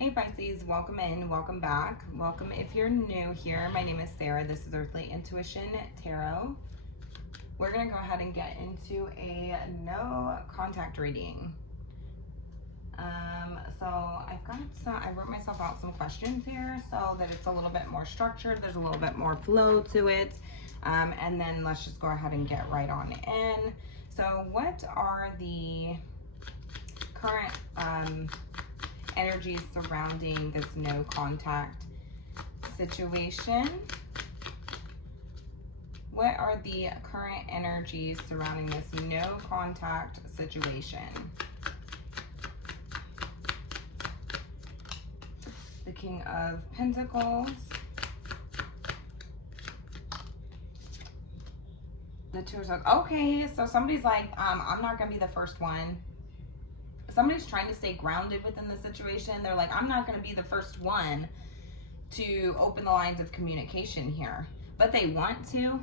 Hey Pisces, welcome in, welcome back. Welcome if you're new here. My name is Sarah. This is Earthly Intuition Tarot. We're going to go ahead and get into a no contact reading. I wrote myself out some questions here so that it's a little bit more structured. There's a little bit more flow to it. And then let's just go ahead and get right on in. So what are the current energies surrounding this no contact situation? What are the current energies surrounding this no contact situation? The King of Pentacles, the Two of Swords. Okay, so somebody's like, I'm not gonna be the first one. Somebody's trying to stay grounded within the situation. They're like, I'm not going to be the first one to open the lines of communication here. But they want to,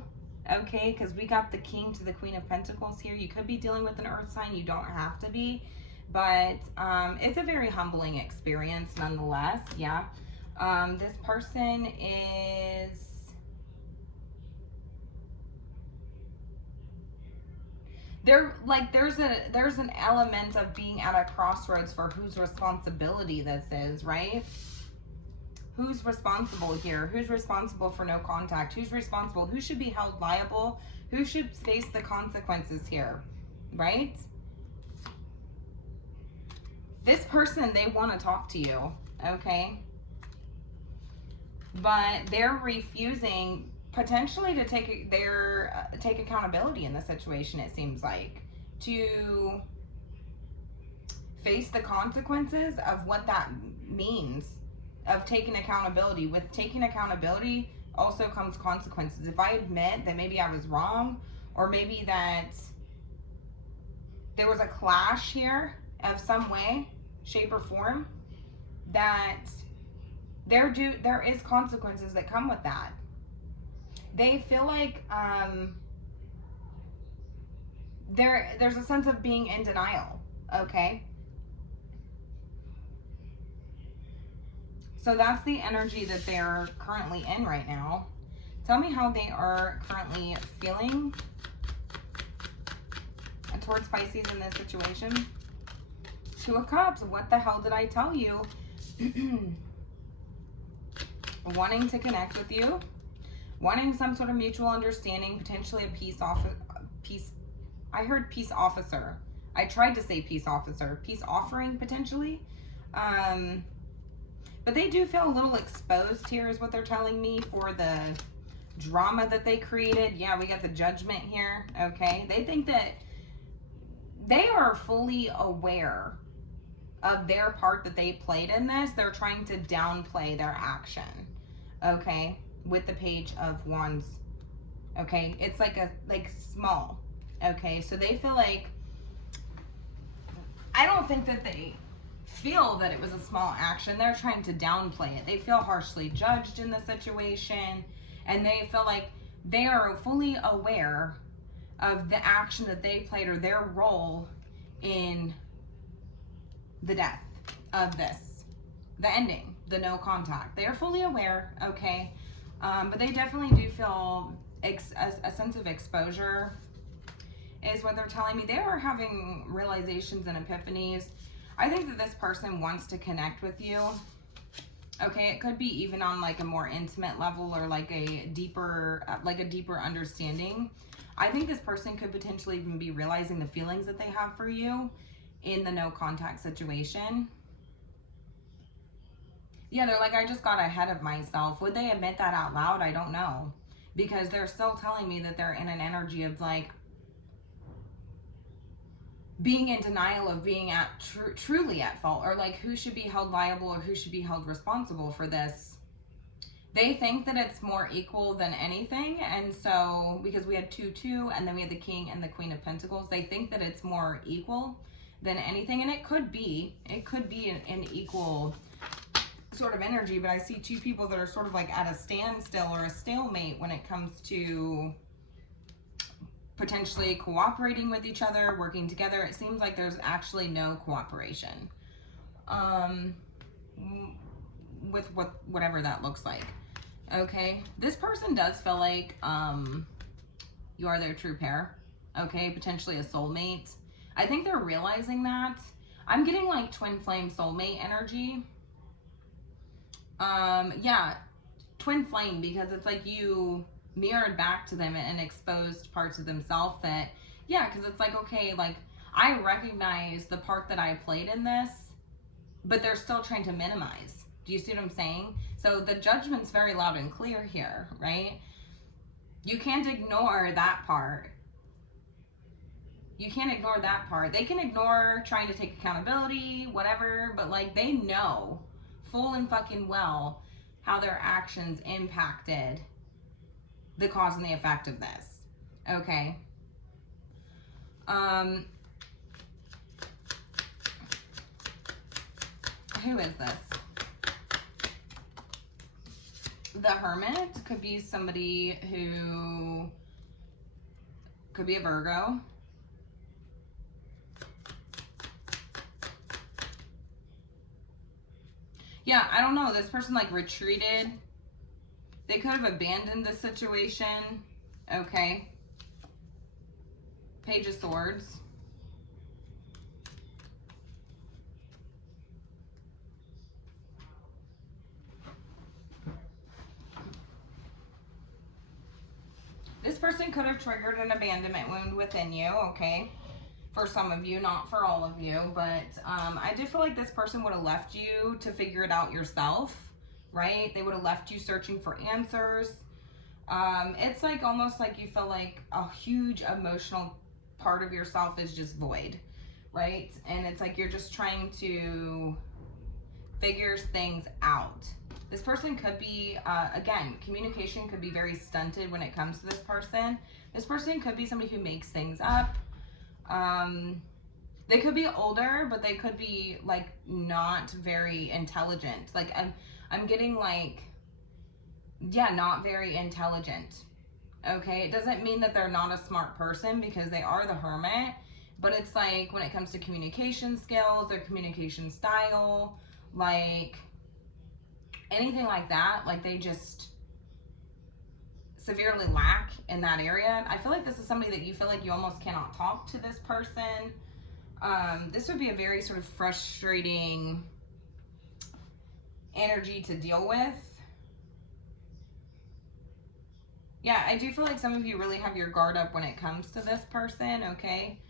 okay? Because we got the King to the Queen of Pentacles here. You could be dealing with an earth sign. You don't have to be. But it's a very humbling experience nonetheless, yeah. This person is... there's an element of being at a crossroads for whose responsibility this is, right? Who's responsible here? Who's responsible for no contact? Who's responsible? Who should be held liable? Who should face the consequences here, right? This person, they want to talk to you, okay? But they're refusing potentially to take take accountability in the situation. It seems like to face the consequences of what that means, of taking accountability. With taking accountability also comes consequences. If I admit that maybe I was wrong, or maybe that there was a clash here of some way, shape, or form, that there is consequences that come with that. They feel like there's a sense of being in denial, okay? So that's the energy that they're currently in right now. Tell me how they are currently feeling towards Pisces in this situation. Two of Cups, what the hell did I tell you? Wanting to connect with you. Wanting some sort of mutual understanding, potentially a peace. I heard peace officer. I tried to say peace officer. Peace offering, potentially. But they do feel a little exposed here, is what they're telling me, for the drama that they created. Yeah, we got the Judgment here, okay? They think that they are fully aware of their part that they played in this. They're trying to downplay their action, okay? With the Page of Wands, okay? It's like small, okay? So they feel like, I don't think that they feel that it was a small action. They're trying to downplay it. They feel harshly judged in the situation, and they feel like they are fully aware of the action that they played, or their role in the death of this, the ending, the no contact. They are fully aware, okay? But they definitely do feel a sense of exposure, is what they're telling me. They are having realizations and epiphanies. I think that this person wants to connect with you. Okay, it could be even on like a more intimate level, or like a deeper understanding. I think this person could potentially even be realizing the feelings that they have for you in the no contact situation. Yeah, they're like, I just got ahead of myself. Would they admit that out loud? I don't know. Because they're still telling me that they're in an energy of like being in denial of being truly at fault, or like who should be held liable or who should be held responsible for this. They think that it's more equal than anything. And so, because we had 2-2 and then we had the King and the Queen of Pentacles, they think that it's more equal than anything. And it could be an equal sort of energy, but I see two people that are sort of like at a standstill or a stalemate when it comes to potentially cooperating with each other, working together. It seems like there's actually no cooperation. with whatever that looks like. Okay, this person does feel like you are their true pair. Okay, potentially a soulmate. I think they're realizing that. I'm getting like twin flame soulmate energy. Yeah, twin flame, because it's like you mirrored back to them and exposed parts of themselves that, yeah, because it's like, okay, like I recognize the part that I played in this, but they're still trying to minimize. Do you see what I'm saying? So the judgment's very loud and clear here, right? You can't ignore that part. You can't ignore that part. They can ignore trying to take accountability, whatever, but like they know full and fucking well how their actions impacted the cause and the effect of this. Okay. Who is this? The Hermit could be somebody who could be a Virgo. Yeah, I don't know. This person like retreated. They could have abandoned the situation. Okay. Page of Swords. This person could have triggered an abandonment wound within you, okay? For some of you, not for all of you, but I do feel like this person would have left you to figure it out yourself, right? They would have left you searching for answers. It's like almost like you feel like a huge emotional part of yourself is just void, right? And it's like you're just trying to figure things out. This person could be, again, communication could be very stunted when it comes to this person. This person could be somebody who makes things up. They could be older, but they could be like not very intelligent. Like I'm getting like, yeah, not very intelligent. Okay, it doesn't mean that they're not a smart person, because they are the Hermit, but it's like when it comes to communication skills, their communication style, like anything like that, like they just severely lack in that area. I feel like this is somebody that you feel like you almost cannot talk to this person. This would be a very sort of frustrating energy to deal with. Yeah, I do feel like some of you really have your guard up when it comes to this person, okay?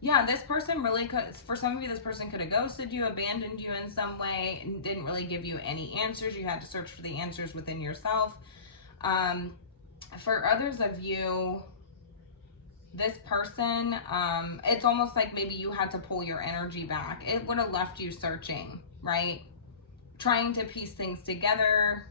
Yeah, this person really could, for some of you, this person could have ghosted you, abandoned you in some way, and didn't really give you any answers. You had to search for the answers within yourself. For others of you, this person, it's almost like maybe you had to pull your energy back. It would have left you searching, right? Trying to piece things together.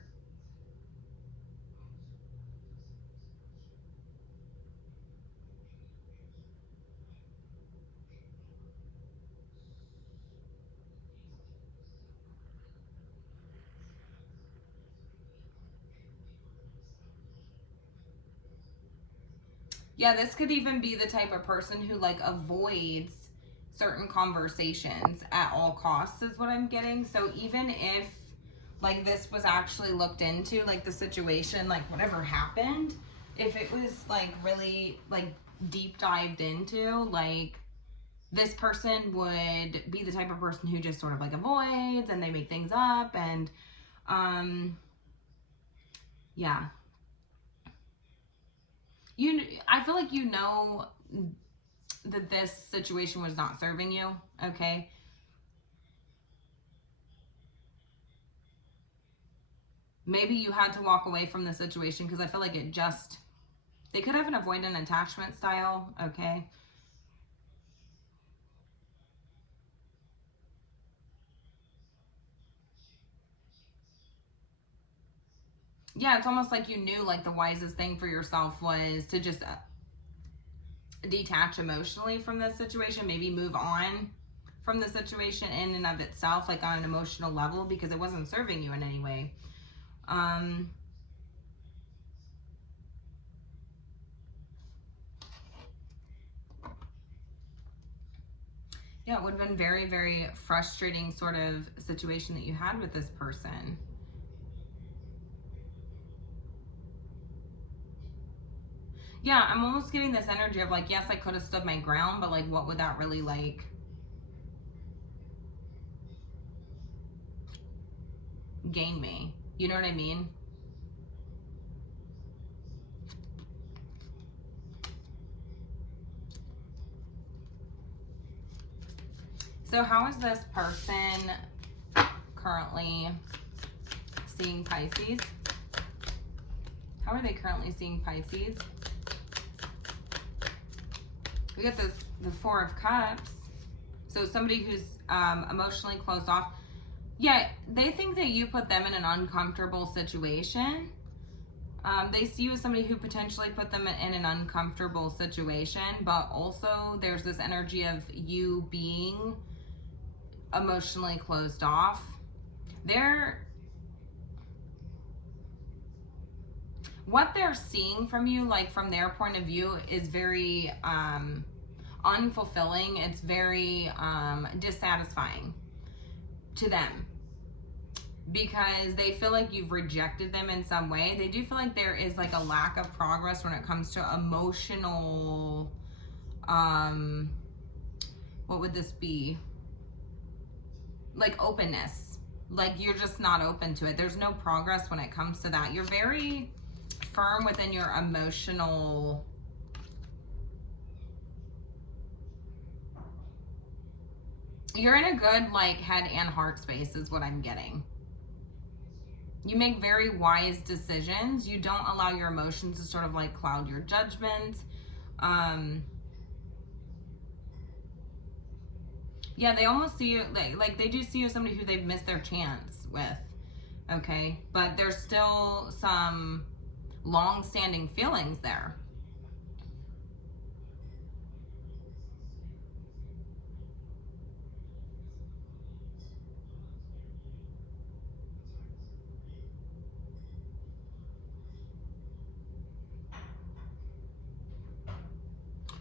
Yeah, this could even be the type of person who like avoids certain conversations at all costs, is what I'm getting. So even if like this was actually looked into, like the situation, like whatever happened, if it was like really like deep dived into, like this person would be the type of person who just sort of like avoids, and they make things up, and yeah. I feel like you know that this situation was not serving you, okay? Maybe you had to walk away from the situation because I feel like they could have an avoidant attachment style, okay? Yeah, it's almost like you knew like the wisest thing for yourself was to just detach emotionally from this situation, maybe move on from the situation in and of itself, like on an emotional level, because it wasn't serving you in any way. Yeah, it would have been very, very frustrating sort of situation that you had with this person. Yeah, I'm almost getting this energy of like, yes, I could have stood my ground, but like, what would that really like gain me? You know what I mean? So how is this person currently seeing Pisces? How are they currently seeing Pisces? We got the Four of Cups. So somebody who's emotionally closed off. Yeah, they think that you put them in an uncomfortable situation. They see you as somebody who potentially put them in an uncomfortable situation, but also there's this energy of you being emotionally closed off. What they're seeing from you, like from their point of view, is very unfulfilling. It's very dissatisfying to them because they feel like you've rejected them in some way. They do feel like there is like a lack of progress when it comes to emotional, what would this be? Like openness. Like you're just not open to it. There's no progress when it comes to that. You're very firm within your emotional you're in a good like head and heart space is what I'm getting. You make very wise decisions. You don't allow your emotions to sort of like cloud your judgment. Yeah, they almost see you like they do see you as somebody who they've missed their chance with. Okay, but there's still some long-standing feelings there.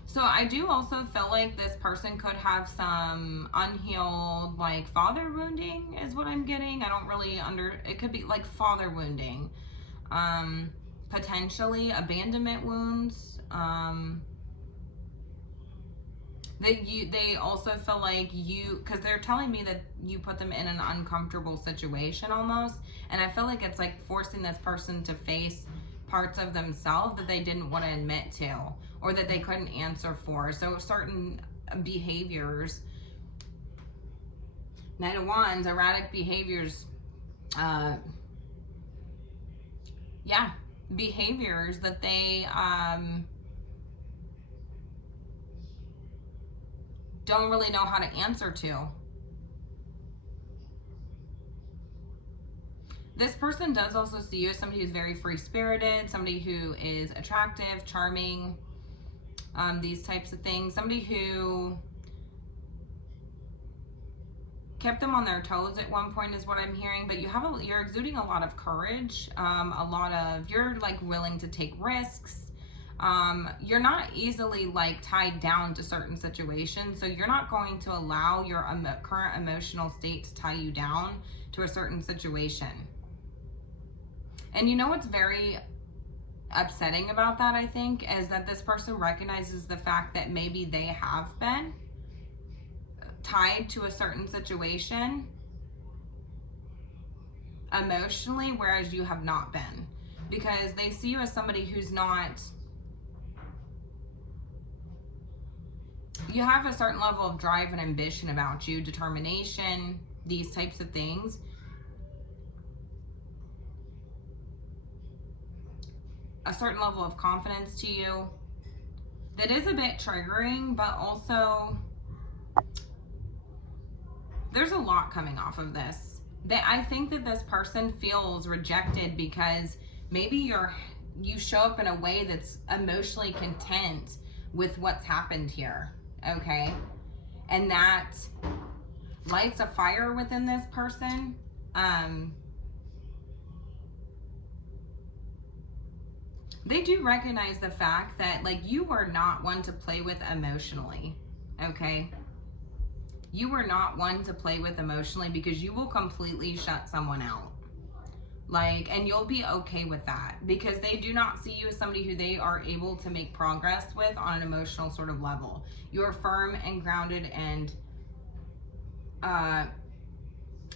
So I do also feel like this person could have some unhealed like father wounding is what I'm getting. I don't really it could be like father wounding. Potentially abandonment wounds. They also feel like because they're telling me that you put them in an uncomfortable situation almost, and I feel like it's like forcing this person to face parts of themselves that they didn't want to admit to or that they couldn't answer for. So certain behaviors, Knight of Wands, erratic behaviors, behaviors that they don't really know how to answer to. This person does also see you as somebody who's very free-spirited, somebody who is attractive, charming, these types of things. Somebody who kept them on their toes at one point is what I'm hearing, but you're exuding a lot of courage, you're like willing to take risks. You're not easily like tied down to certain situations, so you're not going to allow your current emotional state to tie you down to a certain situation. And you know what's very upsetting about that, I think, is that this person recognizes the fact that maybe they have been tied to a certain situation emotionally, whereas you have not been, because they see you as somebody who's not, you have a certain level of drive and ambition about you, determination, these types of things. A certain level of confidence to you that is a bit triggering, but also there's a lot coming off of this. I think that this person feels rejected because maybe you show up in a way that's emotionally content with what's happened here, okay? And that lights a fire within this person. They do recognize the fact that like you are not one to play with emotionally, okay? you are not one to play with emotionally, because you will completely shut someone out. Like, and you'll be okay with that, because they do not see you as somebody who they are able to make progress with on an emotional sort of level. You are firm and grounded and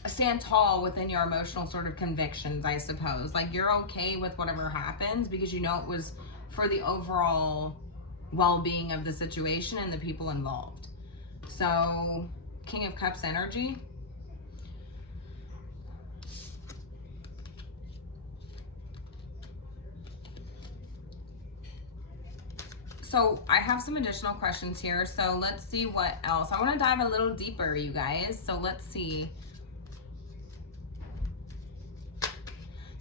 stand tall within your emotional sort of convictions, I suppose. Like, you're okay with whatever happens because you know it was for the overall well-being of the situation and the people involved. So, King of Cups energy. So I have some additional questions here. So let's see what else. I want to dive a little deeper, you guys. So let's see.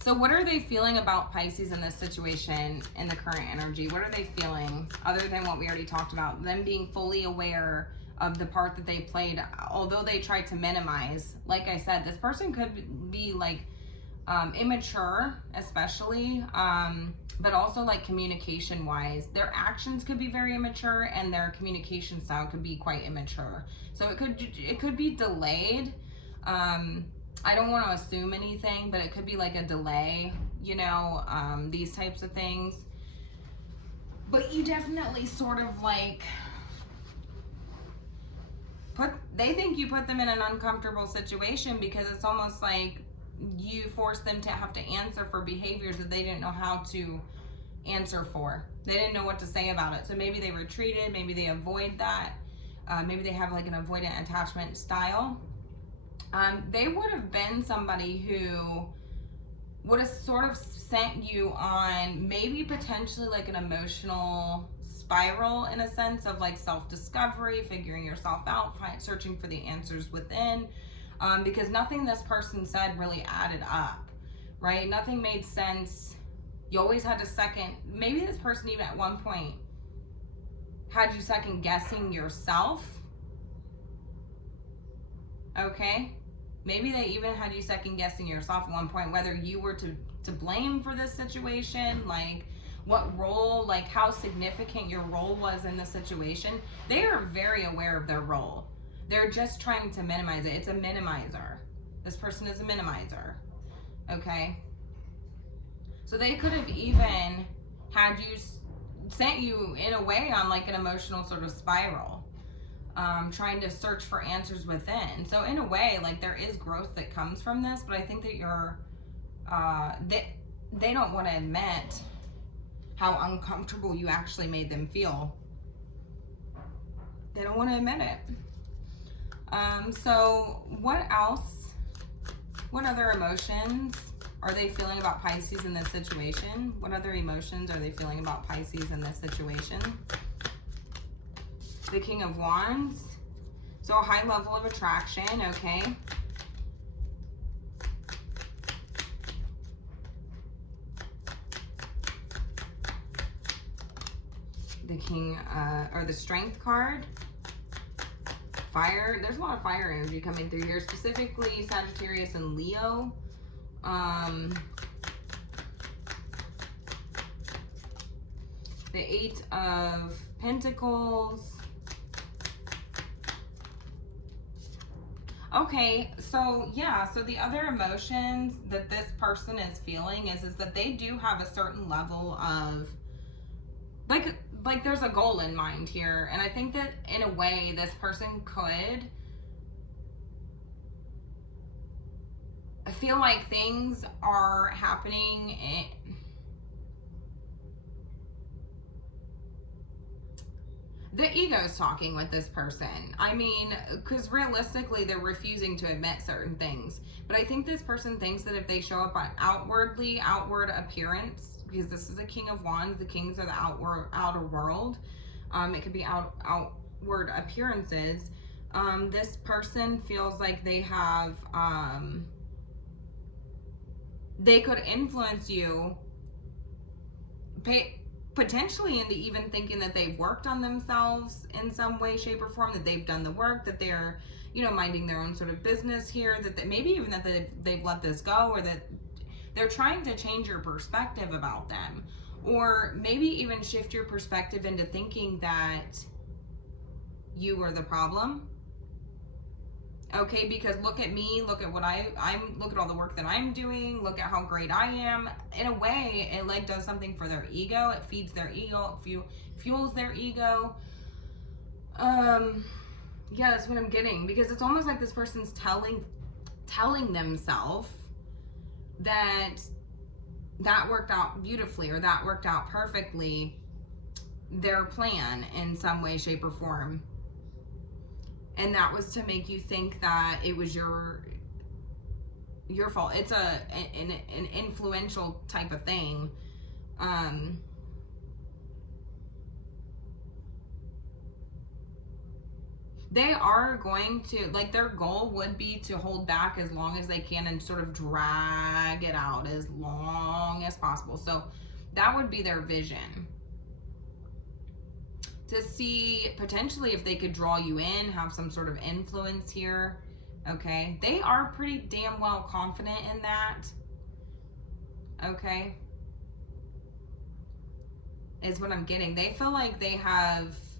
So what are they feeling about Pisces in this situation, in the current energy? What are they feeling other than what we already talked about? Them being fully aware of the part that they played, although they tried to minimize. Like I said, this person could be like immature, especially, but also like communication wise. Their actions could be very immature and their communication style could be quite immature. So it could be delayed. I don't want to assume anything, but it could be like a delay, you know, these types of things. But you definitely sort of like they think you put them in an uncomfortable situation, because it's almost like you force them to have to answer for behaviors that they didn't know how to answer for. They didn't know what to say about it. So maybe they retreated, maybe they avoid that. Maybe they have like an avoidant attachment style. They would have been somebody who would have sort of sent you on maybe potentially like an emotional spiral, in a sense of like self-discovery, figuring yourself out, searching for the answers within, because nothing this person said really added up, right? Nothing made sense. You always had to second, maybe this person even at one point had you second guessing yourself. Okay? Maybe they even had you second guessing yourself at one point, whether you were to blame for this situation, like what role, like how significant your role was in the situation. They are very aware of their role. They're just trying to minimize it. It's a minimizer. This person is a minimizer. Okay? So they could have even had you, sent you in a way on like an emotional sort of spiral, trying to search for answers within. So in a way, like there is growth that comes from this, but I think that you're, they don't want to admit how uncomfortable you actually made them feel. They don't want to admit it. So what else? What other emotions are they feeling about Pisces in this situation? What other emotions are they feeling about Pisces in this situation? The King of Wands. So a high level of attraction, okay. The King, or the Strength card. Fire. There's a lot of fire energy coming through here, specifically Sagittarius and Leo. The Eight of Pentacles. Okay, so yeah, so the other emotions that this person is feeling is that they do have a certain level of like there's a goal in mind here, and I think that in a way this person could feel like things are happening the ego's talking with this person. I mean, because realistically they're refusing to admit certain things, but I think this person thinks that if they show up on outward appearance, because this is a King of Wands, the kings are the outer world, it could be outward appearances. This person feels like they have they could influence you potentially into even thinking that they've worked on themselves in some way, shape, or form, that they've done the work, that they're, you know, minding their own sort of business here, that maybe even that they've let this go, or that they're trying to change your perspective about them, or maybe even shift your perspective into thinking that you were the problem. Okay, because look at me, look at what look at all the work that I'm doing, look at how great I am. In a way, it like does something for their ego. It feeds their ego, it fuels their ego. Yeah, that's what I'm getting, because it's almost like this person's telling themselves that worked out beautifully, or that worked out perfectly, their plan in some way, shape, or form. And that was to make you think that it was your fault. It's an influential type of thing. They are going to, like, their goal would be to hold back as long as they can and sort of drag it out as long as possible. So that would be their vision. To see potentially if they could draw you in, have some sort of influence here. Okay, they are pretty damn well confident in that. Okay, is what I'm getting. They feel like they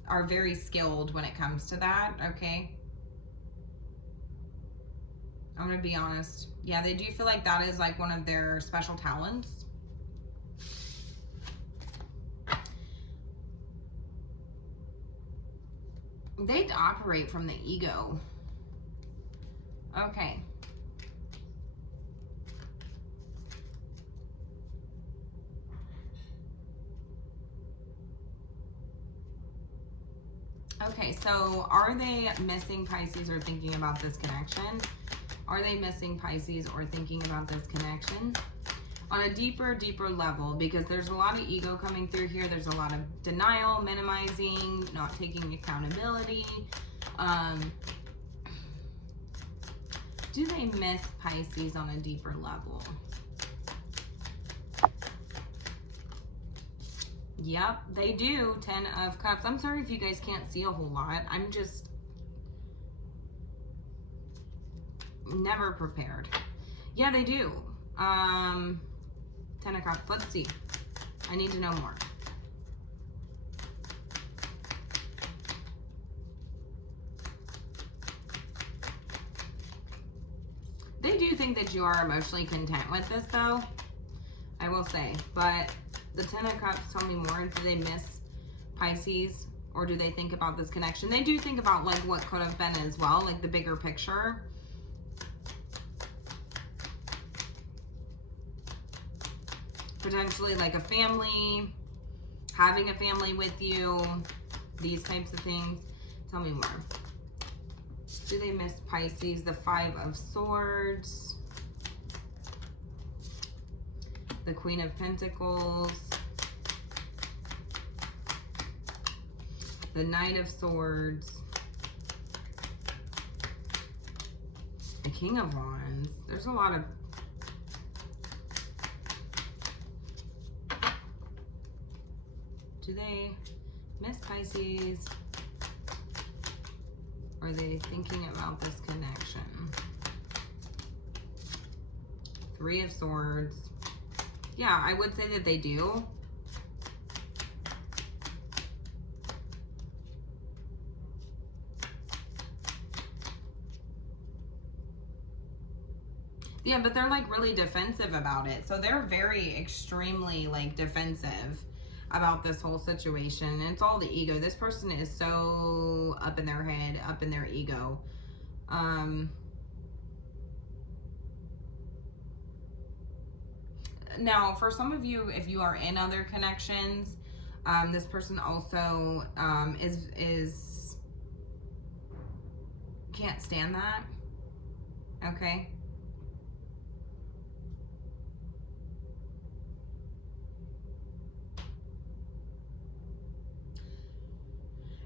are very skilled when it comes to that. Okay, I'm gonna be honest. Yeah, they do feel like that is like one of their special talents. They operate from the ego. Okay. Okay, so are they missing Pisces or thinking about this connection? Are they missing Pisces or thinking about this connection? On a deeper level, because there's a lot of ego coming through here. There's a lot of denial, minimizing, not taking accountability. Do they miss Pisces on a deeper level? Yep, they do. 10 of Cups. I'm sorry if you guys can't see a whole lot. I'm just never prepared. Yeah, they do. 10 of Cups. Let's see. I need to know more. They do think that you are emotionally content with this, though, I will say. But the 10 of Cups, tell me more. Do they miss Pisces, or do they think about this connection? They do think about like what could have been as well, like the bigger picture. Potentially like a family, having a family with you, these types of things. Tell me more. Do they miss Pisces? The 5 of Swords. The Queen of Pentacles. The Knight of Swords. The King of Wands. There's a lot of... Do they miss Pisces? Or are they thinking about this connection? 3 of Swords. Yeah, I would say that they do. Yeah, but they're like really defensive about it. So they're very extremely like defensive about this whole situation. And it's all the ego. This person is so up in their head, up in their ego. Now, for some of you, if you are in other connections, this person also is can't stand that. Okay.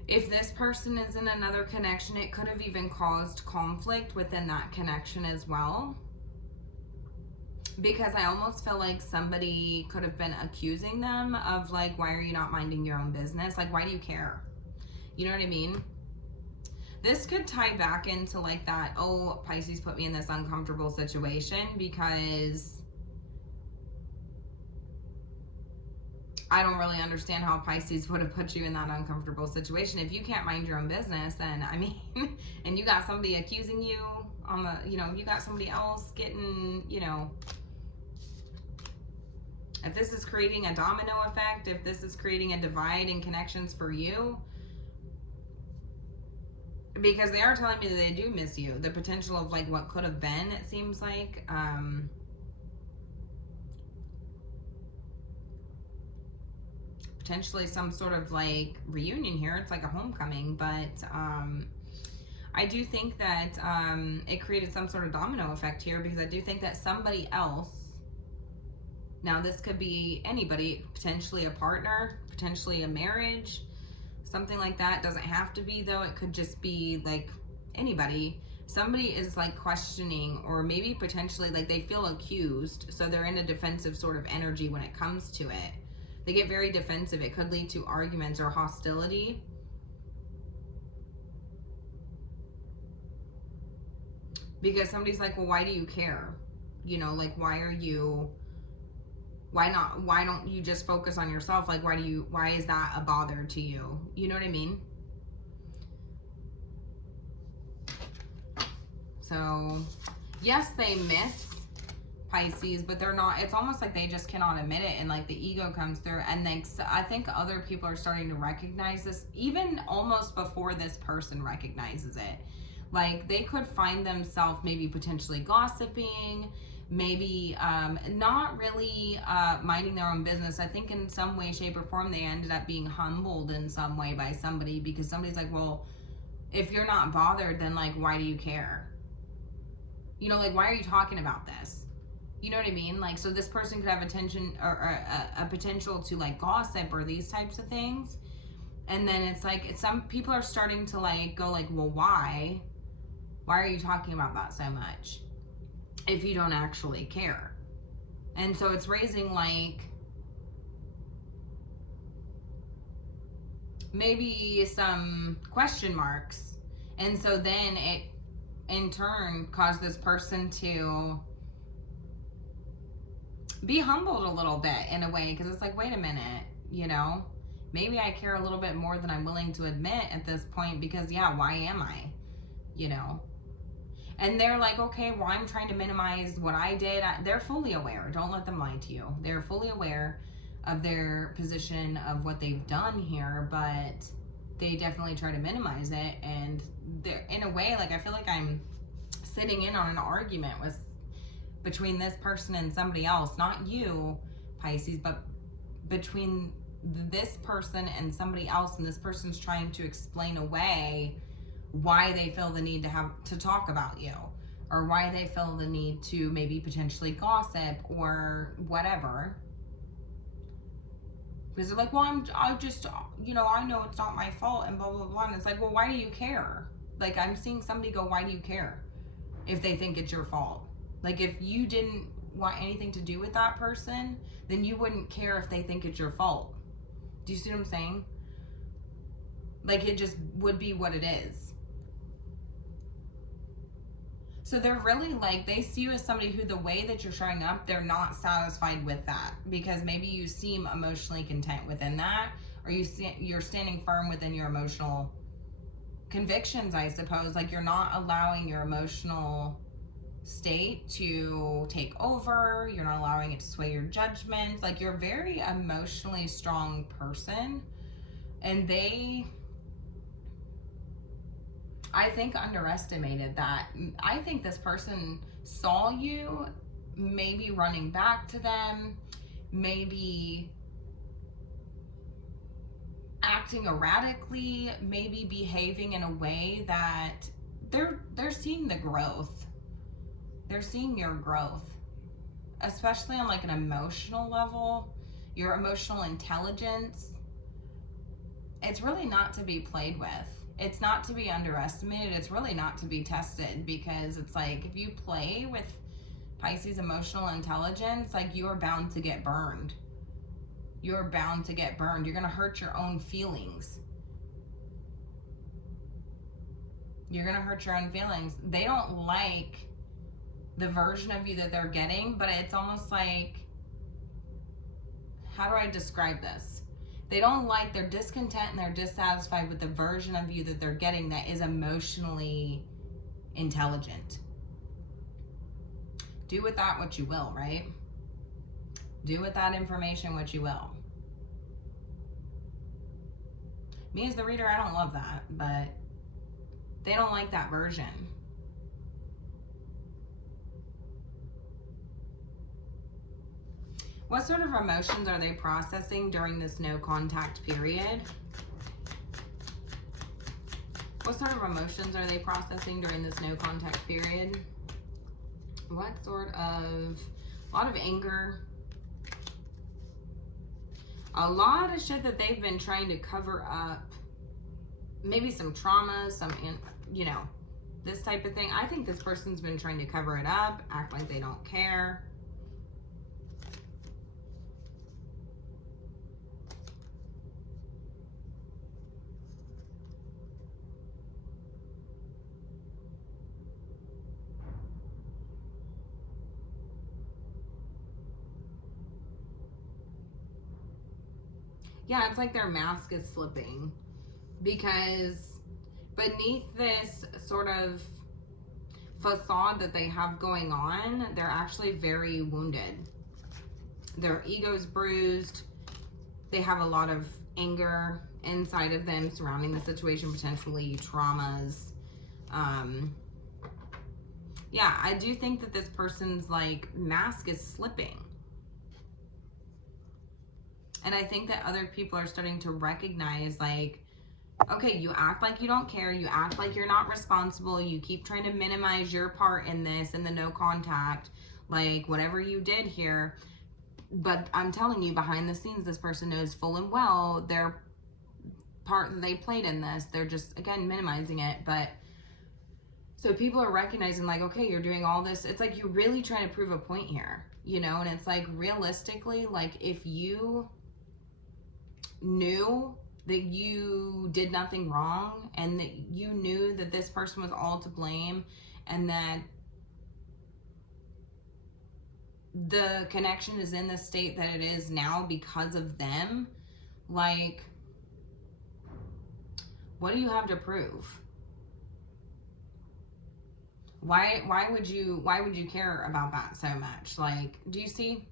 If this person is in another connection, it could have even caused conflict within that connection as well. Because I almost feel like somebody could have been accusing them of like, why are you not minding your own business? Like, why do you care? You know what I mean? This could tie back into like that, oh, Pisces put me in this uncomfortable situation because I don't really understand how Pisces would have put you in that uncomfortable situation. If you can't mind your own business, then, I mean, and you got somebody accusing you on the, you know, you got somebody else getting, you know, if this is creating a domino effect, if this is creating a divide in connections for you, because they are telling me that they do miss you. The potential of like what could have been, it seems like, potentially some sort of like reunion here. It's like a homecoming, but I do think that it created some sort of domino effect here, because I do think that somebody else, now this could be anybody, potentially a partner, potentially a marriage, something like that. Doesn't have to be though. It could just be like anybody. Somebody is like questioning, or maybe potentially like they feel accused, so they're in a defensive sort of energy when it comes to it. They get very defensive. It could lead to arguments or hostility. Because somebody's like, well, why do you care? You know, like, why don't you just focus on yourself? Like, why is that a bother to you? You know what I mean? So, yes, they miss Pisces, but they're not, it's almost like they just cannot admit it, and like the ego comes through, and then I think other people are starting to recognize this, even almost before this person recognizes it. Like, they could find themselves maybe potentially gossiping, maybe not really minding their own business. I think in some way, shape, or form, they ended up being humbled in some way by somebody, because somebody's like, well, if you're not bothered, then like, why do you care? You know, like, why are you talking about this? You know what I mean? Like, so this person could have attention or a potential to like gossip or these types of things. And then it's like, some people are starting to like go like, well, why are you talking about that so much if you don't actually care? And so it's raising like maybe some question marks. And so then it in turn caused this person to be humbled a little bit in a way, because it's like, wait a minute, you know, maybe I care a little bit more than I'm willing to admit at this point, because yeah, why am I, you know? And they're like, okay, well, I'm trying to minimize what I did. They're fully aware. Don't let them lie to you. They're fully aware of their position, of what they've done here, but they definitely try to minimize it. And they're, in a way, like, I feel like I'm sitting in on an argument between this person and somebody else, not you, Pisces, but between this person and somebody else, and this person's trying to explain away why they feel the need to talk about you, or why they feel the need to maybe potentially gossip or whatever. Because they're like, well, I just, you know, I know it's not my fault and blah, blah, blah. And it's like, well, why do you care? Like, I'm seeing somebody go, why do you care if they think it's your fault? Like, if you didn't want anything to do with that person, then you wouldn't care if they think it's your fault. Do you see what I'm saying? Like, it just would be what it is. So they're really like, they see you as somebody who, the way that you're showing up, they're not satisfied with that, because maybe you seem emotionally content within that, or you're standing firm within your emotional convictions, I suppose. Like, you're not allowing your emotional state to take over. You're not allowing it to sway your judgment. Like, you're a very emotionally strong person, and they, I think, underestimated that. I think this person saw you maybe running back to them, maybe acting erratically, maybe behaving in a way that they're seeing the growth. They're seeing your growth, especially on like an emotional level, your emotional intelligence. It's really not to be played with. It's not to be underestimated. It's really not to be tested, because it's like, if you play with Pisces emotional intelligence, like, you are bound to get burned. You're bound to get burned. You're going to hurt your own feelings. You're going to hurt your own feelings. They don't like the version of you that they're getting, but it's almost like, How do I describe this? They don't like, they're discontent and they're dissatisfied with the version of you that they're getting that is emotionally intelligent. Do with that what you will, right? Do with that information what you will. Me as the reader, I don't love that, but they don't like that version. What sort of emotions are they processing during this no contact period? What sort of emotions are they processing during this no contact period? What sort of, a lot of anger. A lot of shit that they've been trying to cover up. Maybe some trauma, some, you know, this type of thing. I think this person's been trying to cover it up, act like they don't care. Yeah, it's like their mask is slipping, because beneath this sort of facade that they have going on, they're actually very wounded. Their ego's bruised. They have a lot of anger inside of them surrounding the situation, potentially traumas. Yeah, I do think that this person's like mask is slipping. And I think that other people are starting to recognize, like, okay, you act like you don't care. You act like you're not responsible. You keep trying to minimize your part in this and the no contact, like whatever you did here. But I'm telling you, behind the scenes, this person knows full and well their part that they played in this. They're just, again, minimizing it. But so people are recognizing, like, okay, you're doing all this. It's like you're really trying to prove a point here, you know? And it's like, realistically, like, if you knew that you did nothing wrong and that you knew that this person was all to blame and that the connection is in the state that it is now because of them, like, what do you have to prove? Why would you care about that so much? Like, do you see?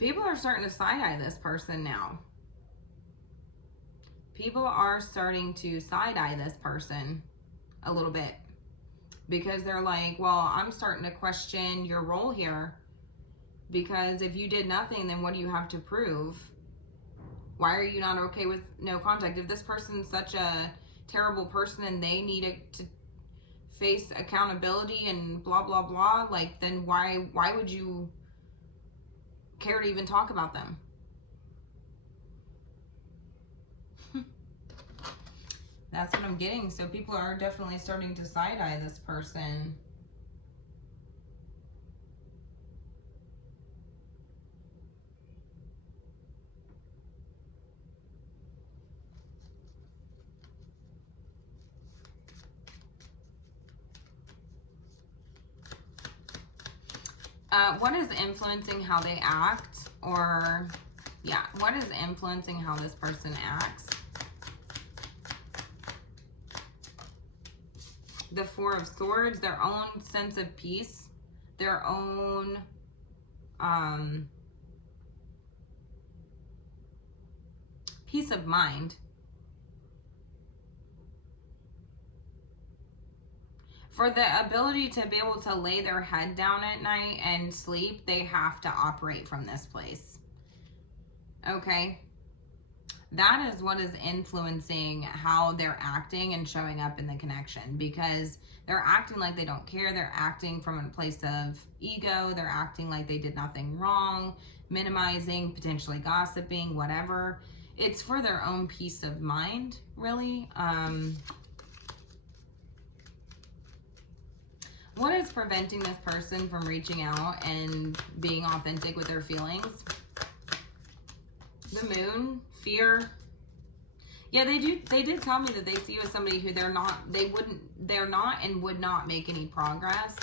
People are starting to side-eye this person now. People are starting to side-eye this person a little bit, because they're like, well, I'm starting to question your role here, because if you did nothing, then what do you have to prove? Why are you not okay with no contact? If this person's such a terrible person and they need to face accountability and blah, blah, blah, like, then why would you care to even talk about them? That's what I'm getting. So people are definitely starting to side-eye this person. What is influencing how they act? Or, yeah, what is influencing how this person acts? The Four of Swords, their own sense of peace, their own peace of mind. For the ability to be able to lay their head down at night and sleep, they have to operate from this place. Okay? That is what is influencing how they're acting and showing up in the connection, because they're acting like they don't care. They're acting from a place of ego. They're acting like they did nothing wrong, minimizing, potentially gossiping, whatever. It's for their own peace of mind, really. What is preventing this person from reaching out and being authentic with their feelings? The moon, fear. Yeah, they did tell me that they see you as somebody who they're not and would not make any progress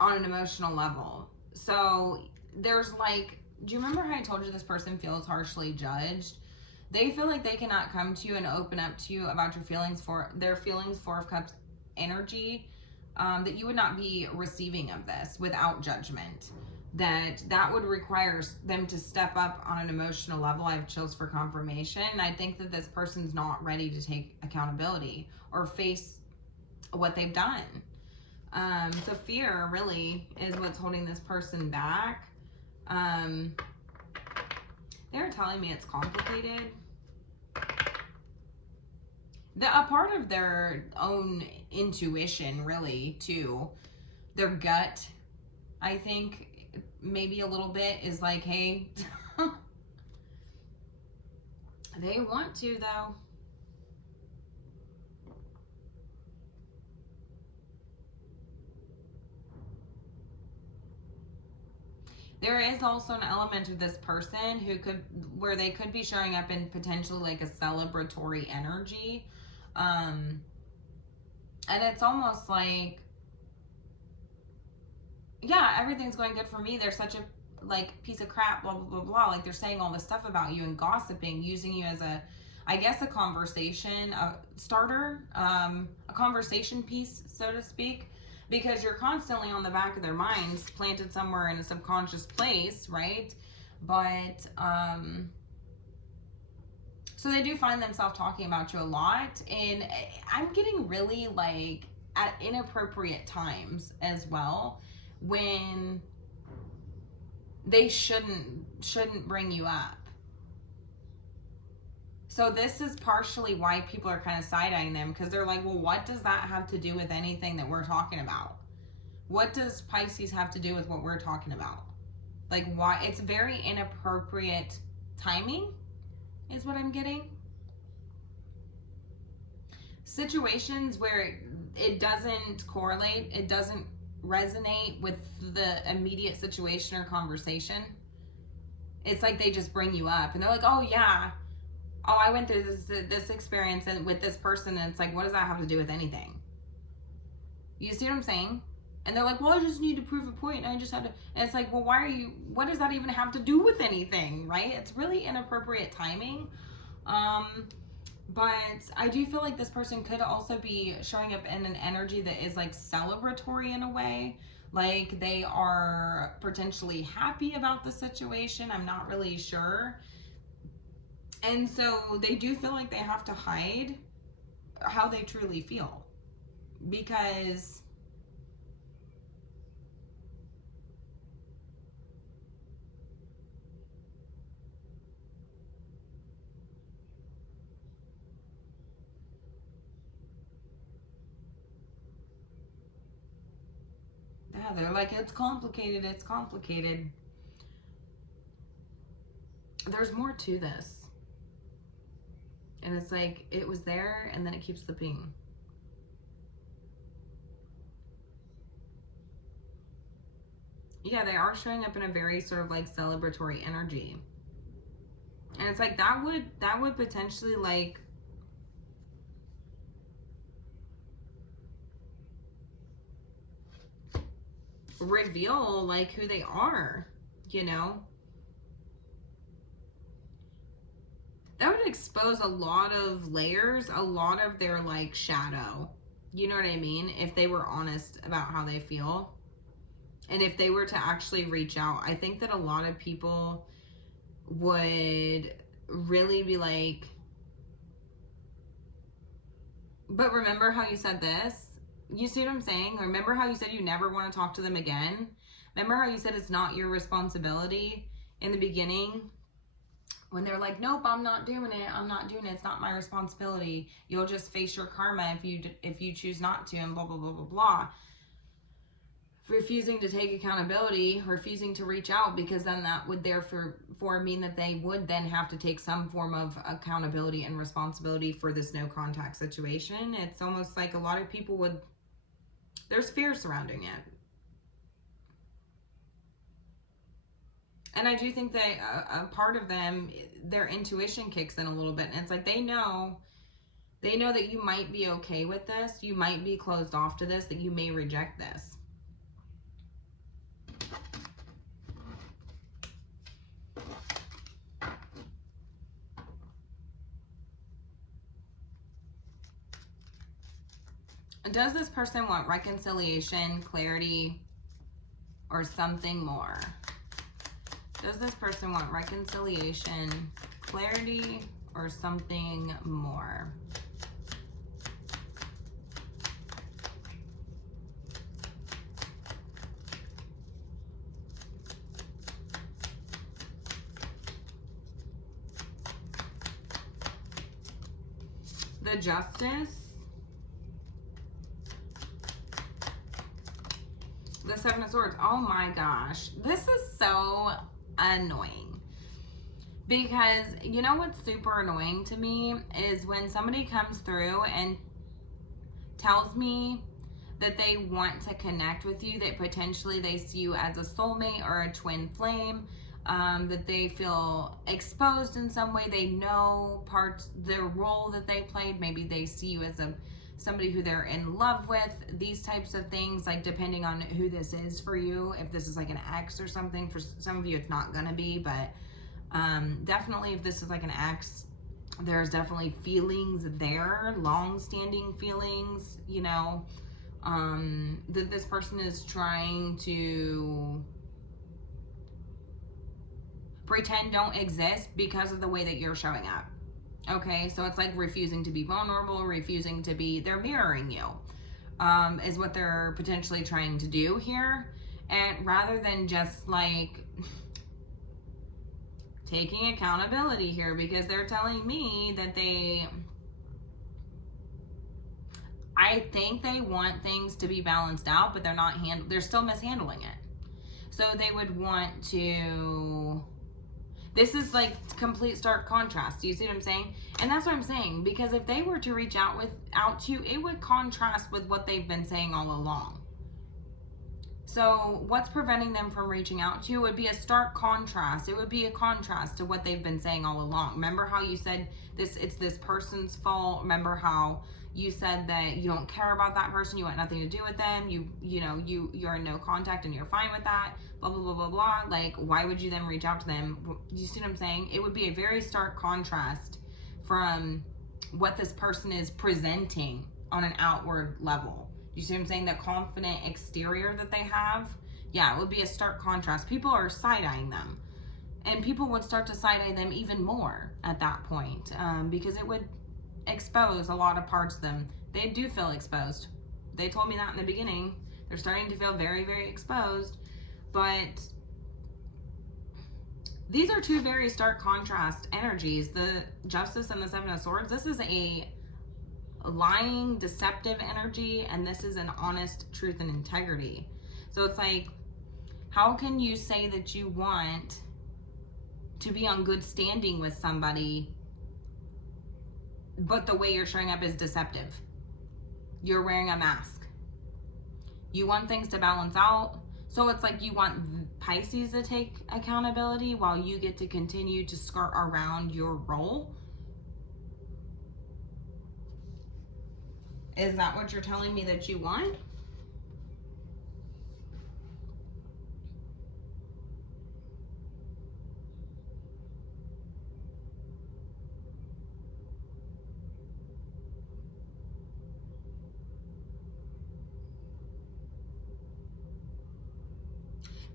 on an emotional level. So there's like, do you remember how I told you this person feels harshly judged? They feel like they cannot come to you and open up to you about your feelings, for their feelings, Four of Cups energy, that you would not be receiving of this without judgment. That would require them to step up on an emotional level. I have chills for confirmation. And I think that this person's not ready to take accountability or face what they've done. So fear really is what's holding this person back. They're telling me it's complicated. A part of their own intuition, really, too, their gut, I think, maybe a little bit is like, hey, they want to, though. There is also an element of this person where they could be showing up in potentially like a celebratory energy. And it's almost like, yeah, everything's going good for me. They're such a like piece of crap, blah, blah, blah, blah. Like they're saying all this stuff about you and gossiping, using you as a conversation starter, a conversation piece, so to speak, because you're constantly on the back of their minds, planted somewhere in a subconscious place, right? But, so they do find themselves talking about you a lot, and I'm getting really like at inappropriate times as well, when they shouldn't bring you up. So this is partially why people are kind of side-eyeing them, because they're like, well, what does that have to do with anything that we're talking about? What does Pisces have to do with what we're talking about? Like, why? It's very inappropriate timing is what I'm getting. Situations where it doesn't correlate, it doesn't resonate with the immediate situation or conversation. It's like they just bring you up and they're like, oh yeah, oh, I went through this experience and with this person, and it's like, what does that have to do with anything? You see what I'm saying? And they're like, well, I just need to prove a point, and I just had to, and it's like, well, what does that even have to do with anything, right? It's really inappropriate timing. But I do feel like this person could also be showing up in an energy that is like celebratory in a way. Like they are potentially happy about the situation. I'm not really sure. And so they do feel like they have to hide how they truly feel. Because yeah, they're like, it's complicated, it's complicated. There's more to this. And it's like, it was there and then it keeps slipping. Yeah, they are showing up in a very sort of like celebratory energy. And it's like, that would potentially like reveal like who they are, you know? That would expose a lot of layers, a lot of their like shadow. You know what I mean? If they were honest about how they feel. And if they were to actually reach out, I think that a lot of people would really be like, but remember how you said this? You see what I'm saying? Remember how you said you never want to talk to them again? Remember how you said it's not your responsibility in the beginning? When they're like, nope, I'm not doing it. I'm not doing it. It's not my responsibility. You'll just face your karma if you choose not to, and blah, blah, blah, blah, blah. Refusing to take accountability, refusing to reach out, because then that would therefore mean that they would then have to take some form of accountability and responsibility for this no contact situation. It's almost like a lot of people would, there's fear surrounding it. And I do think that a part of them, their intuition kicks in a little bit. And it's like they know that you might be okay with this. You might be closed off to this, that you may reject this. Does this person want reconciliation, clarity, or something more? Does this person want reconciliation, clarity, or something more? The Justice. The Seven of Swords. Oh my gosh. This is so annoying. Because you know what's super annoying to me is when somebody comes through and tells me that they want to connect with you, that potentially they see you as a soulmate or a twin flame, that they feel exposed in some way. They know their role that they played. Maybe they see you as somebody who they're in love with, these types of things, like depending on who this is for you. If this is like an ex or something, for some of you it's not gonna be, but definitely if this is like an ex, there's definitely feelings there, long-standing feelings, you know, that this person is trying to pretend don't exist because of the way that you're showing up. Okay, so it's like refusing to be vulnerable, refusing to be, they're mirroring you, is what they're potentially trying to do here. And rather than just like taking accountability here, because they're telling me that I think they want things to be balanced out, but they're still mishandling it. So they would want to, this is like complete stark contrast. Do you see what I'm saying? And that's what I'm saying, because if they were to reach out to you, it would contrast with what they've been saying all along. So what's preventing them from reaching out to you would be a stark contrast. It would be a contrast to what they've been saying all along. Remember how you said it's this person's fault? Remember how you said that you don't care about that person, you want nothing to do with them, you're in no contact and you're fine with that, blah blah blah blah blah. Like, why would you then reach out to them? You see what I'm saying? It would be a very stark contrast from what this person is presenting on an outward level. You see what I'm saying? The confident exterior that they have, yeah, it would be a stark contrast. People are side-eyeing them, and people would start to side-eye them even more at that point, because it would expose a lot of parts of them. They do feel exposed. They told me that in the beginning. They're starting to feel very, very exposed. But these are two very stark contrast energies. The Justice and the Seven of Swords. This is a lying, deceptive energy, and this is an honest truth and integrity. So it's like, how can you say that you want to be on good standing with somebody, but the way you're showing up is deceptive? You're wearing a mask. You want things to balance out. So it's like you want Pisces to take accountability while you get to continue to skirt around your role. Is that what you're telling me that you want?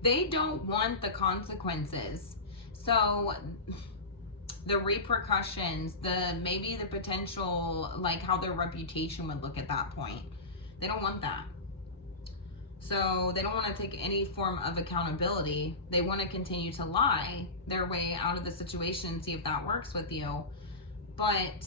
They don't want the consequences. So the repercussions, maybe the potential, like how their reputation would look at that point. They don't want that. So they don't want to take any form of accountability. They want to continue to lie their way out of the situation and see if that works with you. But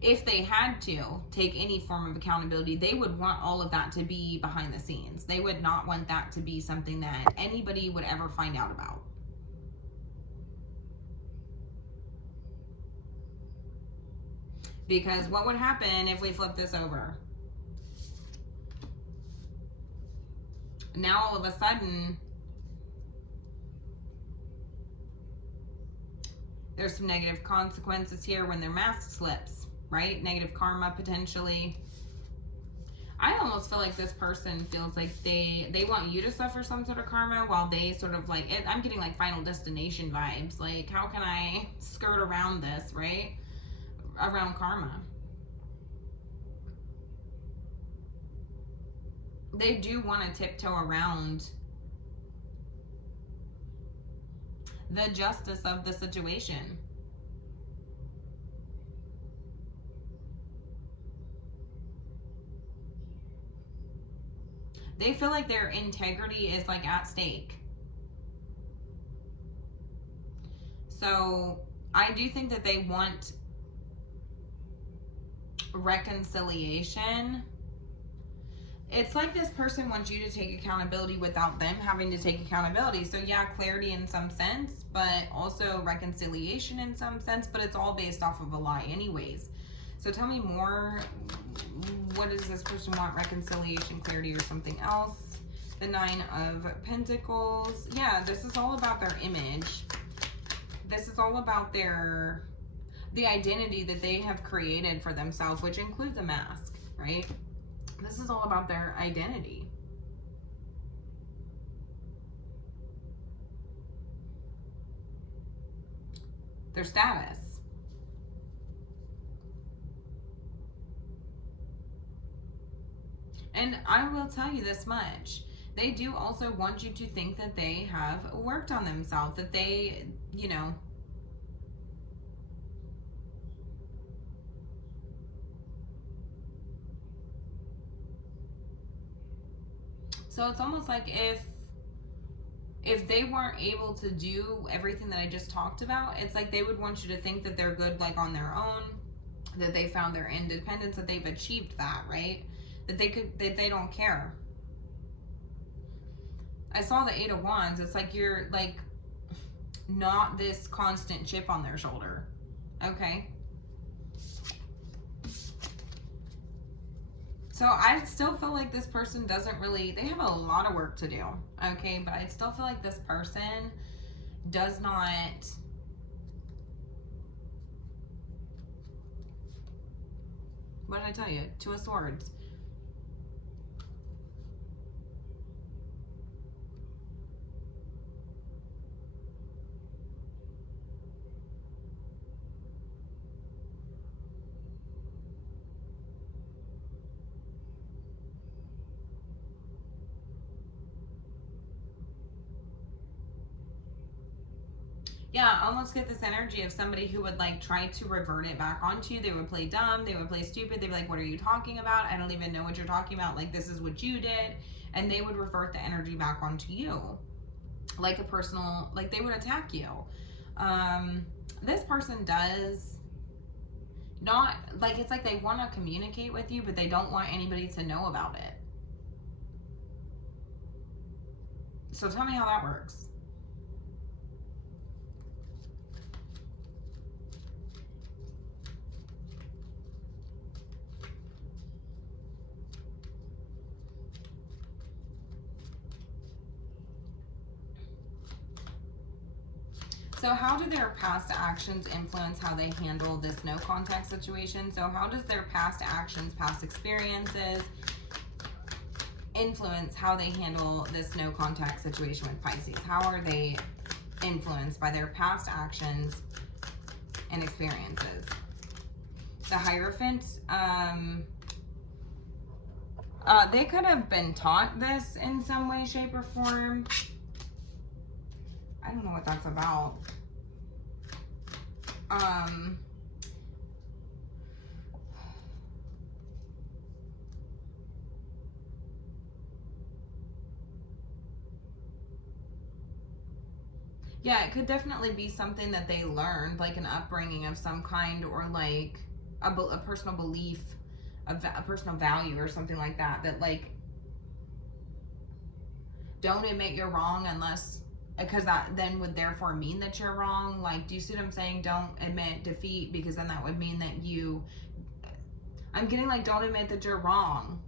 if they had to take any form of accountability, they would want all of that to be behind the scenes. They would not want that to be something that anybody would ever find out about. Because what would happen if we flip this over? Now all of a sudden, There's some negative consequences here when their mask slips, right? Negative karma potentially. I almost feel like this person feels like they want you to suffer some sort of karma while they sort of like it. I'm getting like Final Destination vibes. Like, how can I skirt around this, right? Around karma. They do want to tiptoe around the justice of the situation. They feel like their integrity is like at stake. So I do think that they want reconciliation. It's like this person wants you to take accountability without them having to take accountability. So yeah, clarity in some sense, but also reconciliation in some sense, but it's all based off of a lie anyways. So tell me more. What does this person want? Reconciliation, clarity, or something else? The Nine of Pentacles. Yeah, this is all about their image. This is all about the identity that they have created for themselves, which includes a mask, right? This is all about their identity. Their status. And I will tell you this much. They do also want you to think that they have worked on themselves, that they, you know, so it's almost like if they weren't able to do everything that I just talked about, it's like they would want you to think that they're good like on their own, that they found their independence, that they've achieved that, right? That they don't care. I saw the Eight of Wands. It's like you're like not this constant chip on their shoulder. Okay. So I still feel like this person doesn't really, they have a lot of work to do. Okay. But I still feel like this person does not, what did I tell you? Two of Swords. Yeah, I almost get this energy of somebody who would like try to revert it back onto you. They would play dumb. They would play stupid. They'd be like, what are you talking about? I don't even know what you're talking about. Like, this is what you did. And they would revert the energy back onto you. Like a personal, like they would attack you. This person does not, like, it's like they want to communicate with you, but they don't want anybody to know about it. So tell me how that works. So how do their past actions influence how they handle this no contact situation? So how does their past actions, past experiences influence how they handle this no contact situation with Pisces? How are they influenced by their past actions and experiences? The Hierophant, they could have been taught this in some way, shape, or form. I don't know what that's about. Yeah, it could definitely be something that they learned, like an upbringing of some kind, or like a personal belief, a personal value or something like that, that like, don't admit you're wrong unless, because that then would therefore mean that you're wrong. Like, do you see what I'm saying? Don't admit defeat, because then that would mean that you, I'm getting like, don't admit that you're wrong,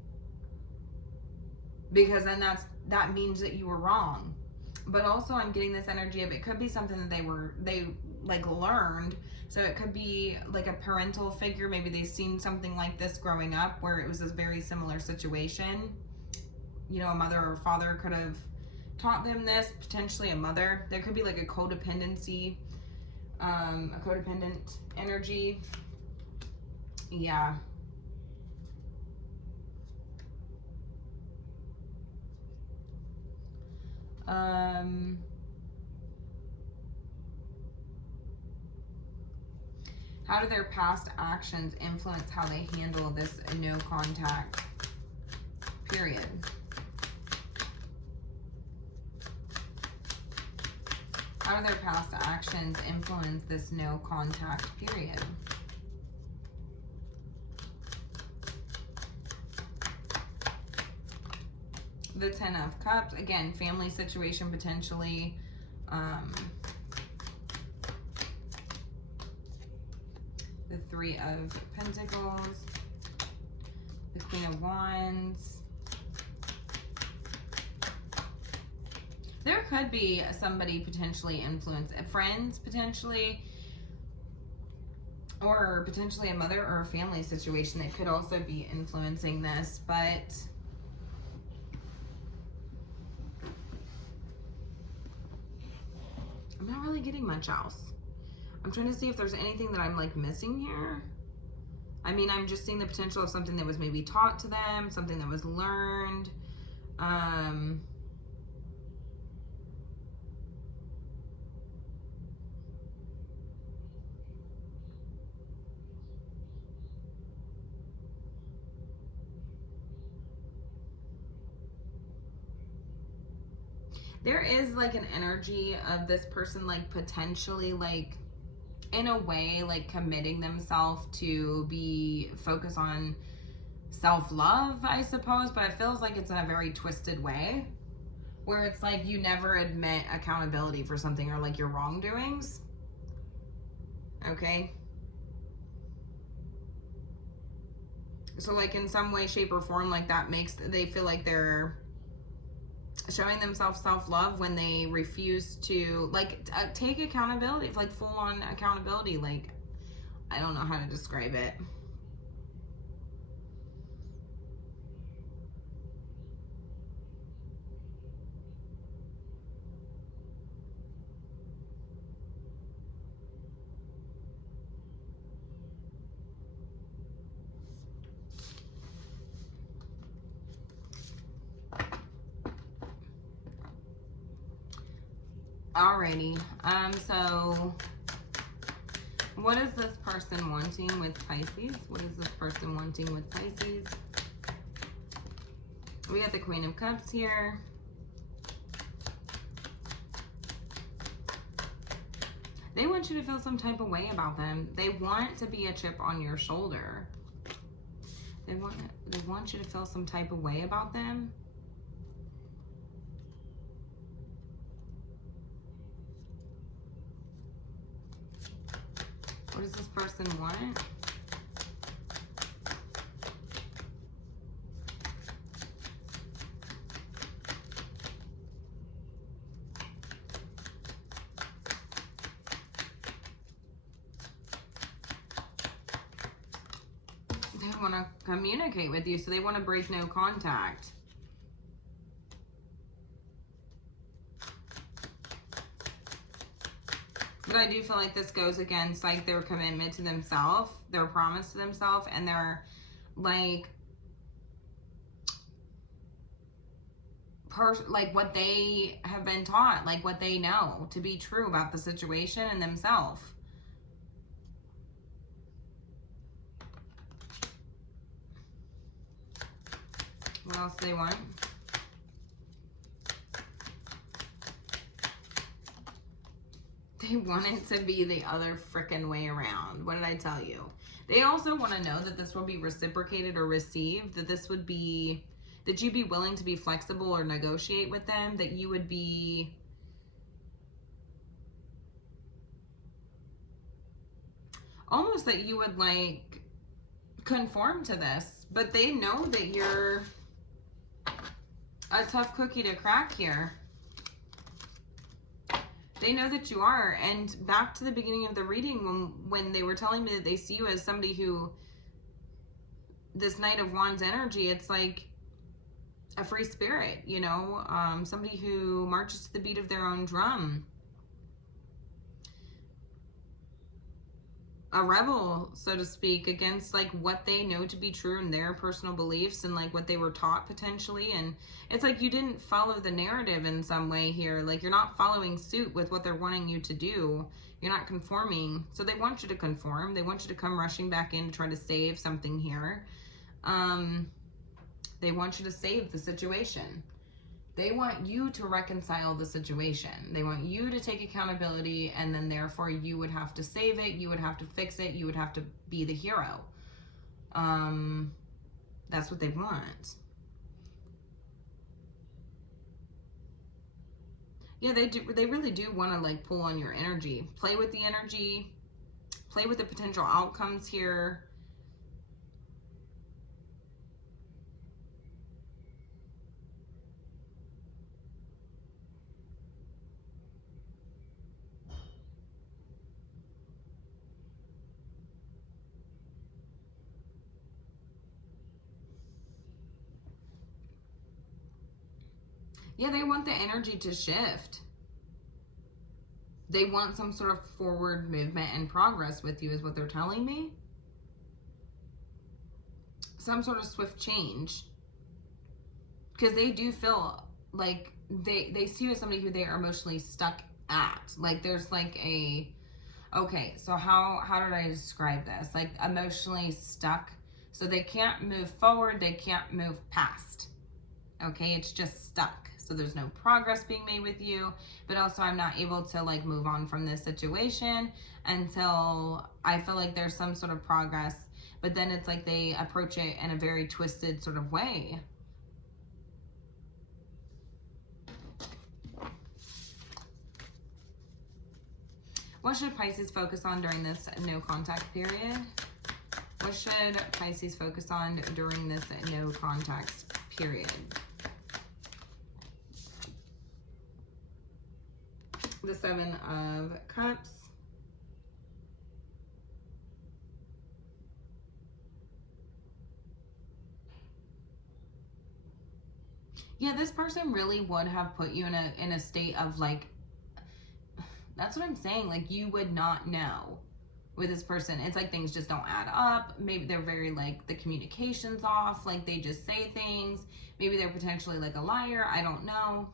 because then that means that you were wrong. But also I'm getting this energy of, it could be something that they like learned. So it could be like a parental figure. Maybe they've seen something like this growing up where it was a very similar situation. You know, a mother or father could have taught them this, potentially a mother. There could be like a codependency, a codependent energy. Yeah. How do their past actions influence how they handle this no contact period? How do their past actions influence this no contact period? The Ten of Cups, again, family situation potentially. The Three of Pentacles, the Queen of Wands. There could be somebody potentially influence, friends potentially, or potentially a mother or a family situation that could also be influencing this, but I'm not really getting much else. I'm trying to see if there's anything that I'm like missing here. I mean, I'm just seeing the potential of something that was maybe taught to them, something that was learned. There is like an energy of this person like potentially like in a way like committing themselves to be focused on self-love, I suppose, but it feels like it's in a very twisted way where it's like you never admit accountability for something or like your wrongdoings. Okay. So like in some way, shape, or form, like that makes, they feel like they're showing themselves self-love when they refuse to like take accountability, like full-on accountability. Like, I don't know how to describe it. Alrighty, so what is this person wanting with Pisces? What is this person wanting with Pisces? We got the Queen of Cups here. They want you to feel some type of way about them. They want to be a chip on your shoulder. They want you to feel some type of way about them. What does this person want? They want to communicate with you, so they want to break no contact. But I do feel like this goes against like their commitment to themselves, their promise to themselves, and their like what they have been taught, like what they know to be true about the situation and themselves. What else do they want? They want it to be the other frickin' way around. What did I tell you? They also want to know that this will be reciprocated or received, that this would be, that you'd be willing to be flexible or negotiate with them, that you would be almost that you would like conform to this, but they know that you're a tough cookie to crack here. They know that you are. And back to the beginning of the reading, when they were telling me that they see you as somebody who, this Knight of Wands energy, it's like a free spirit, you know, somebody who marches to the beat of their own drum. A rebel, so to speak, against like what they know to be true in their personal beliefs and like what they were taught potentially. And it's like you didn't follow the narrative in some way here. Like you're not following suit with what they're wanting you to do. You're not conforming. So they want you to conform. They want you to come rushing back in to try to save something here. They want you to save the situation. They want you to reconcile the situation. They want you to take accountability, and then therefore you would have to save it, you would have to fix it, you would have to be the hero. That's what they want. Yeah, they do. They really do want to like pull on your energy, play with the energy, play with the potential outcomes here. Yeah, they want the energy to shift. They want some sort of forward movement and progress with you is what they're telling me. Some sort of swift change. Because they do feel like they see you as somebody who they are emotionally stuck at. Like there's like a, okay, so how did I describe this? Like emotionally stuck. So they can't move forward, they can't move past. Okay, it's just stuck. So there's no progress being made with you, but also I'm not able to like move on from this situation until I feel like there's some sort of progress. But then it's like they approach it in a very twisted sort of way. What should Pisces focus on during this no contact period? What should Pisces focus on during this no contact period? The Seven of Cups. Yeah, this person really would have put you in a state of like, that's what I'm saying, like you would not know with this person. It's like things just don't add up. Maybe they're very like, the communication's off, like they just say things. Maybe they're potentially like a liar, I don't know.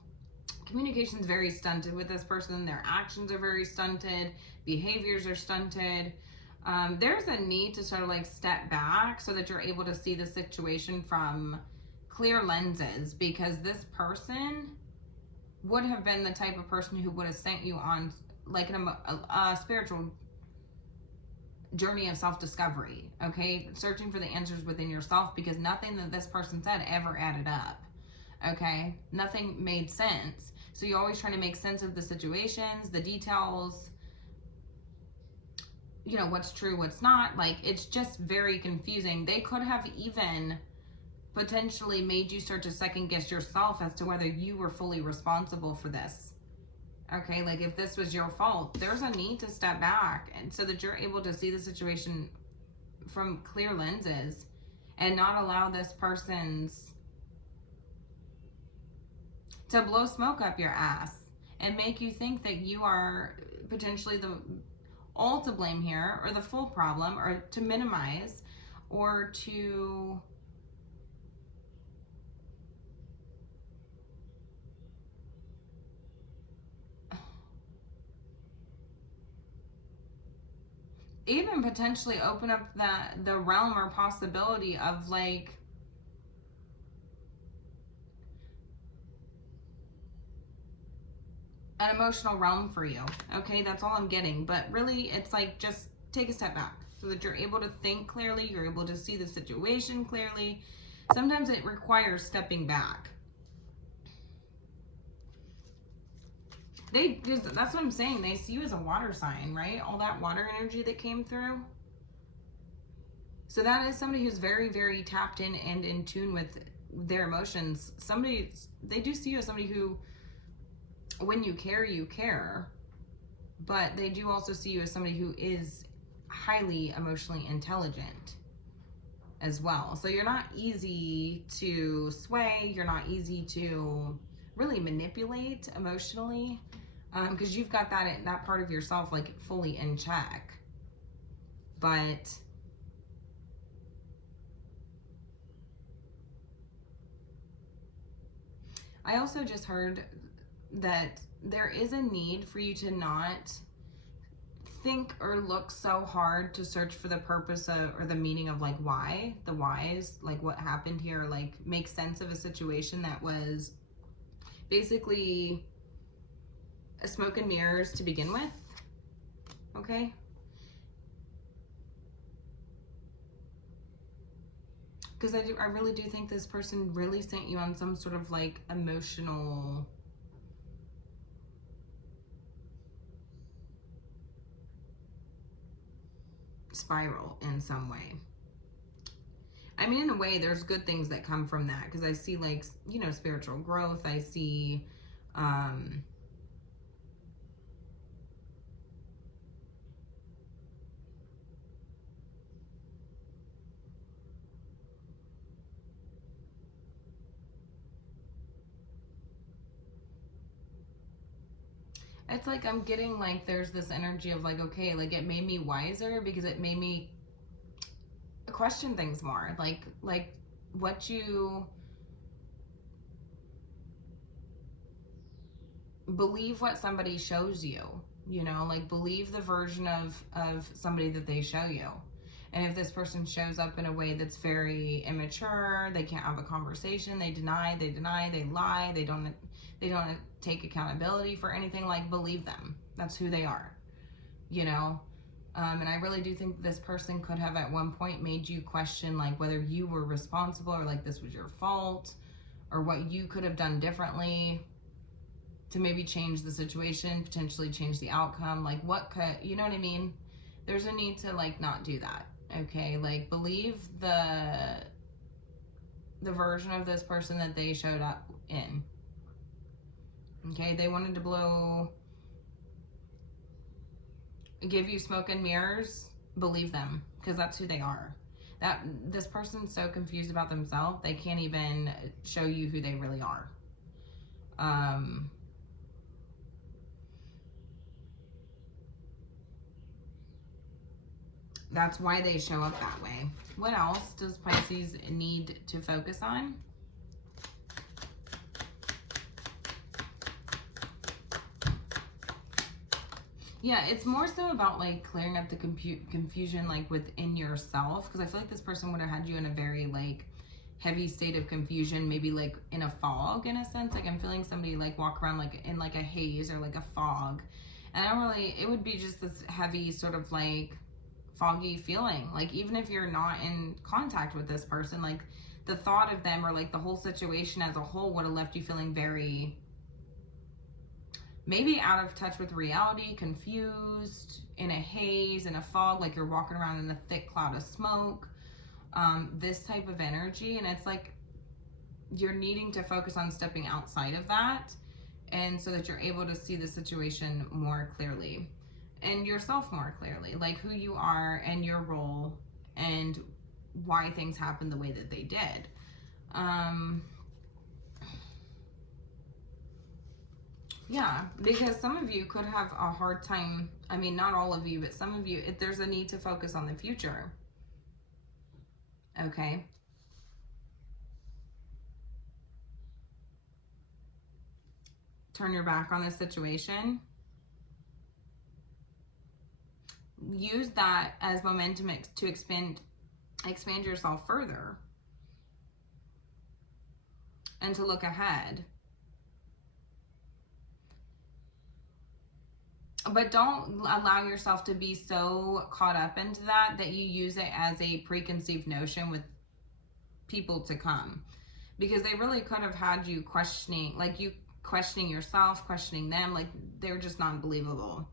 Communication's very stunted with this person. Their actions are very stunted. Behaviors are stunted. There's a need to sort of like step back so that you're able to see the situation from clear lenses, because this person would have been the type of person who would have sent you on like a spiritual journey of self-discovery, okay? Searching for the answers within yourself, because nothing that this person said ever added up, okay? Nothing made sense. So you're always trying to make sense of the situations, the details, you know, what's true, what's not. Like, it's just very confusing. They could have even potentially made you start to second guess yourself as to whether you were fully responsible for this. Okay, like if this was your fault, there's a need to step back and so that you're able to see the situation from clear lenses and not allow this person's to blow smoke up your ass and make you think that you are potentially the all to blame here, or the full problem, or to minimize, or to even potentially open up the realm or possibility of like an emotional realm for you. Okay, that's all I'm getting. But really, it's like just take a step back so that you're able to think clearly, you're able to see the situation clearly. Sometimes it requires stepping back. That's what I'm saying. They see you as a water sign, right? All that water energy that came through. So that is somebody who's very, very tapped in and in tune with their emotions. They do see you as somebody who, when you care, you care. But they do also see you as somebody who is highly emotionally intelligent as well. So you're not easy to sway. You're not easy to really manipulate emotionally, because you've got that part of yourself like fully in check. But I also just heard that there is a need for you to not think or look so hard to search for the purpose of, or the meaning of like why, the whys, like what happened here, like make sense of a situation that was basically a smoke and mirrors to begin with. Okay? Because I really do think this person really sent you on some sort of like emotional spiral in some way. I mean, in a way, there's good things that come from that, because I see like, you know, spiritual growth. I see, it's like I'm getting like there's this energy of like, okay, like it made me wiser because it made me question things more. Like what you believe, what somebody shows you, you know, like believe the version of somebody that they show you. And if this person shows up in a way that's very immature, they can't have a conversation, they deny, they lie, they don't take accountability for anything, like believe them. That's who they are, you know? And I really do think this person could have at one point made you question like whether you were responsible, or like this was your fault, or what you could have done differently to maybe change the situation, potentially change the outcome. Like what could, you know what I mean? There's a need to like not do that. Okay, like believe the version of this person that they showed up in. Okay, they wanted to give you smoke and mirrors, believe them, because that's who they are. That this person's so confused about themselves, they can't even show you who they really are. That's why they show up that way. What else does Pisces need to focus on? Yeah, it's more so about like clearing up the confusion like within yourself, because I feel like this person would have had you in a very like heavy state of confusion, maybe like in a fog in a sense. Like I'm feeling somebody like walk around like in like a haze or like a fog, and I don't really, it would be just this heavy sort of like foggy feeling. Like even if you're not in contact with this person, like the thought of them or like the whole situation as a whole would have left you feeling very maybe out of touch with reality, confused, in a haze, in a fog, like you're walking around in a thick cloud of smoke, this type of energy. And it's like you're needing to focus on stepping outside of that, and so that you're able to see the situation more clearly and yourself more clearly, like who you are and your role and why things happened the way that they did. Yeah, because some of you could have a hard time, I mean, not all of you, but some of you, if there's a need to focus on the future. Okay. Turn your back on the situation. Use that as momentum to expand yourself further and to look ahead. But don't allow yourself to be so caught up into that you use it as a preconceived notion with people to come, because they really could have had you questioning, like you questioning yourself, questioning them, like they're just not believable.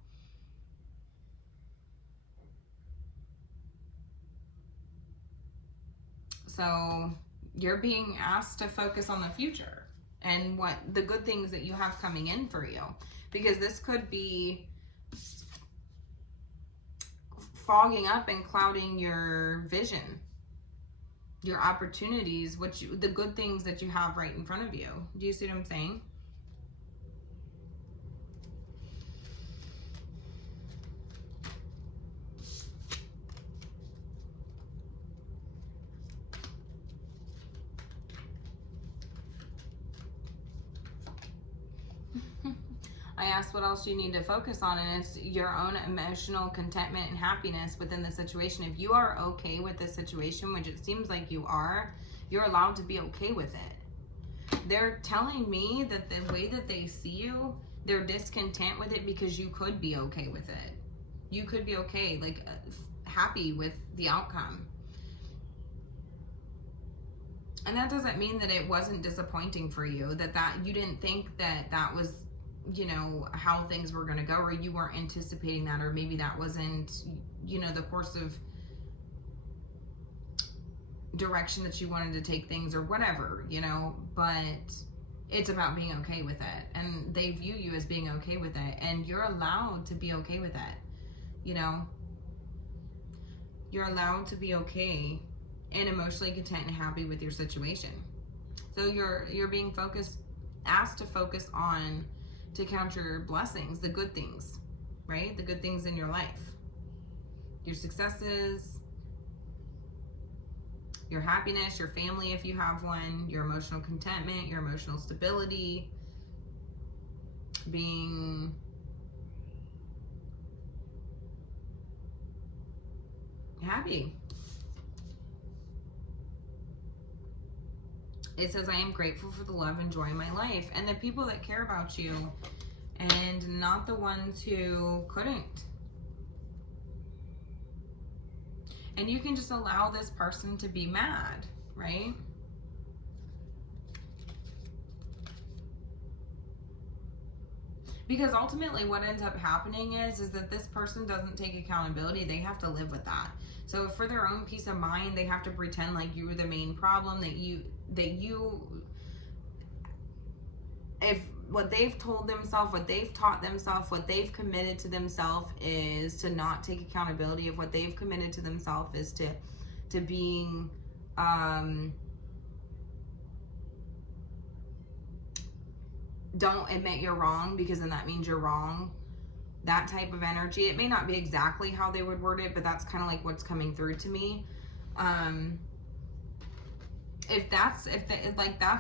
So you're being asked to focus on the future and what the good things that you have coming in for you, because this could be fogging up and clouding your vision, your opportunities, the good things that you have right in front of you. Do you see what I'm saying? I asked what else you need to focus on, and it's your own emotional contentment and happiness within the situation. If you are okay with the situation, which it seems like you are, you're allowed to be okay with it. They're telling me that the way that they see you, they're discontent with it because you could be okay with it. You could be okay, like happy with the outcome. And that doesn't mean that it wasn't disappointing for you, that you didn't think that was, you know, how things were going to go, or you weren't anticipating that, or maybe that wasn't, you know, the course of direction that you wanted to take things, or whatever, you know. But it's about being okay with it, and they view you as being okay with it, and you're allowed to be okay with it. You know, you're allowed to be okay and emotionally content and happy with your situation. So you're being asked to focus on, to count your blessings, the good things, right? The good things in your life, your successes, your happiness, your family if you have one, your emotional contentment, your emotional stability, being happy. It says, I am grateful for the love and joy in my life and the people that care about you, and not the ones who couldn't. And you can just allow this person to be mad, right? Because ultimately what ends up happening is that this person doesn't take accountability. They have to live with that. So for their own peace of mind, they have to pretend like you were the main problem, if what they've told themselves, what they've taught themselves, what they've committed to themselves is to not take accountability. Of what they've committed to themselves is to being don't admit you're wrong, because then that means you're wrong. That type of energy. It may not be exactly how they would word it, but that's kind of like what's coming through to me. If that's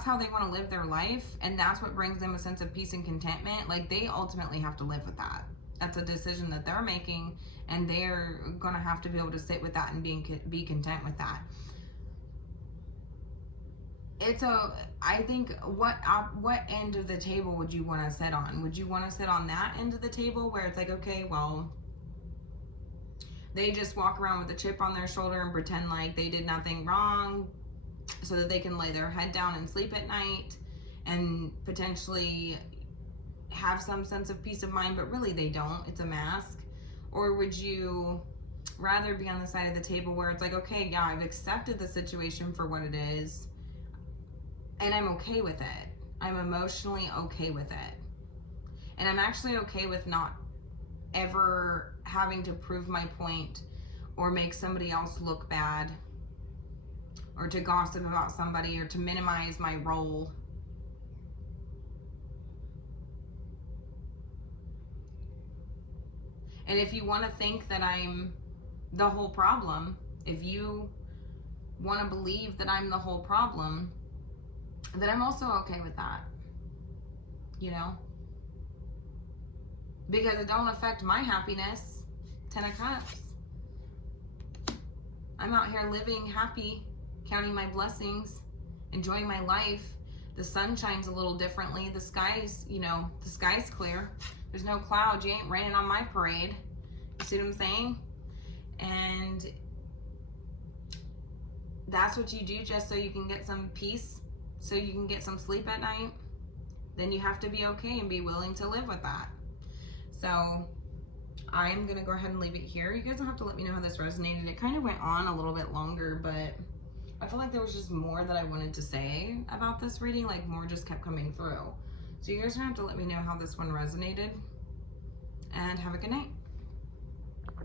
how they want to live their life, and that's what brings them a sense of peace and contentment, like, they ultimately have to live with that. That's a decision that they're making, and they're gonna have to be able to sit with that and be content with that. I think, what end of the table would you want to sit on? Would you want to sit on that end of the table where it's like, okay, well, they just walk around with a chip on their shoulder and pretend like they did nothing wrong, so that they can lay their head down and sleep at night and potentially have some sense of peace of mind, but really they don't, it's a mask? Or would you rather be on the side of the table where it's like, okay, yeah, I've accepted the situation for what it is, and I'm okay with it. I'm emotionally okay with it. And I'm actually okay with not ever having to prove my point or make somebody else look bad, or to gossip about somebody, or to minimize my role. And if you want to think that I'm the whole problem, if you want to believe that I'm the whole problem, then I'm also okay with that, you know? Because it don't affect my happiness. 10 of Cups. I'm out here living happy, counting my blessings, enjoying my life. The sun shines a little differently. The sky's clear. There's no clouds. You ain't raining on my parade. You see what I'm saying? And that's what you do just so you can get some peace, so you can get some sleep at night. Then you have to be okay and be willing to live with that. So I am going to go ahead and leave it here. You guys will have to let me know how this resonated. It kind of went on a little bit longer, but I feel like there was just more that I wanted to say about this reading. Like, more just kept coming through. So you guys are going to have to let me know how this one resonated. and have a good night.